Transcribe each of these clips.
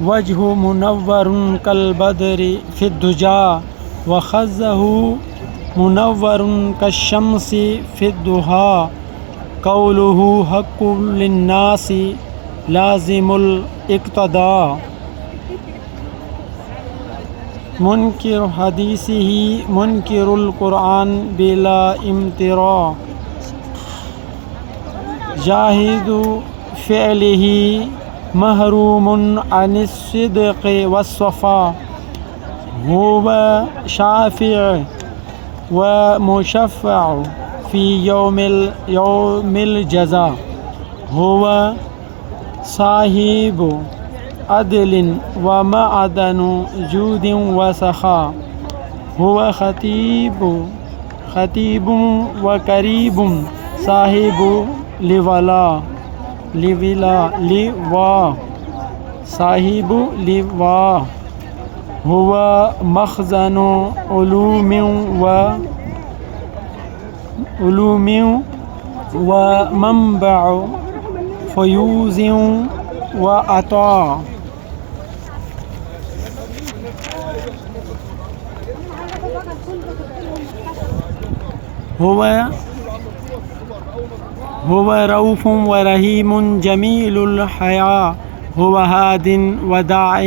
وجه منور كالبدر في الدجى وخزه منور كالشمس في الضحى قوله حق للناس لازم الاقتداء منکر حدیثه منکر القرآن بلا امتراء جاہد فعله محروم عن الصدق والصفاء هو شافع ومشفع في يوم الجزاء هو صاحب عدل ومعدن جود وسخاء هو خطيب وقريب صاحب لواء صاحب لواء هو مخزن علوم ومنبع فيوز وعطاء هو رؤوف ورحيم جميل الحياء هو هاد وداع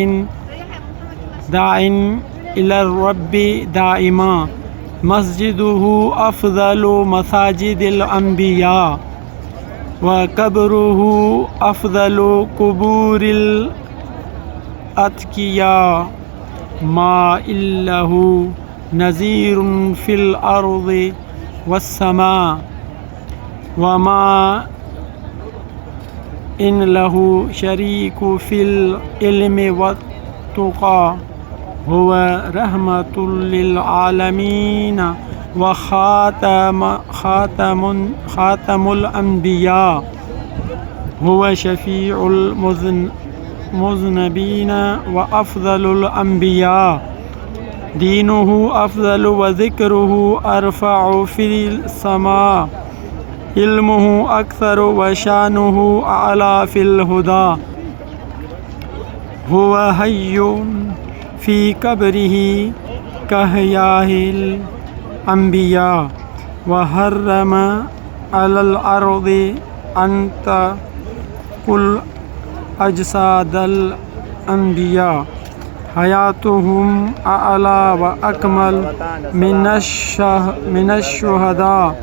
إلى الرب دائما مسجده أفضل مساجد الأنبياء وقبره أفضل قبور الأتقياء ما إله نذير في الأرض والسماء وما إن له شريك في العلم والتقى هو رحمة للعالمين وخاتم الأنبياء هو شفيع المذنبين وأفضل الأنبياء دينه أفضل وذكره أرفع في السماء علمه أكثر وشانه أعلى في الهدى هو حي في قبره كحياة الأنبياء وحرم على الأرض أن تأكل أجساد الأنبياء حياتهم أعلى وأكمل من الشهداء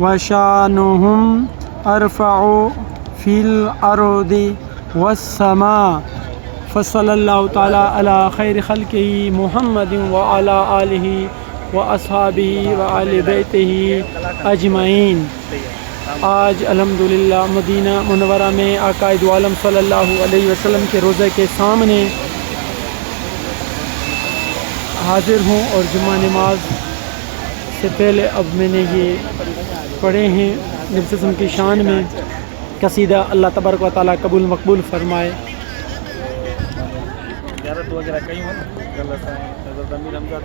وشانهم أرفع في الأرض والسماء فصلى الله تعالی علی خیر خلقہ محمد وعلی آلہ واصحابہ وآل بیتہ اجمعین۔ آج الحمدللہ مدینہ منورہ میں آقا دو عالم صلی اللہ علیہ وسلم کے روضے کے سامنے حاضر ہوں اور جمعہ نماز سے پہلے اب میں نے یہ پڑھے ہیں نبی صلی اللہ علیہ وسلم کی شان میں قصیدہ، اللہ تبارک و تعالیٰ قبول مقبول فرمائے۔ وغیرہ کئی ہوں حضرت امیر حمزہ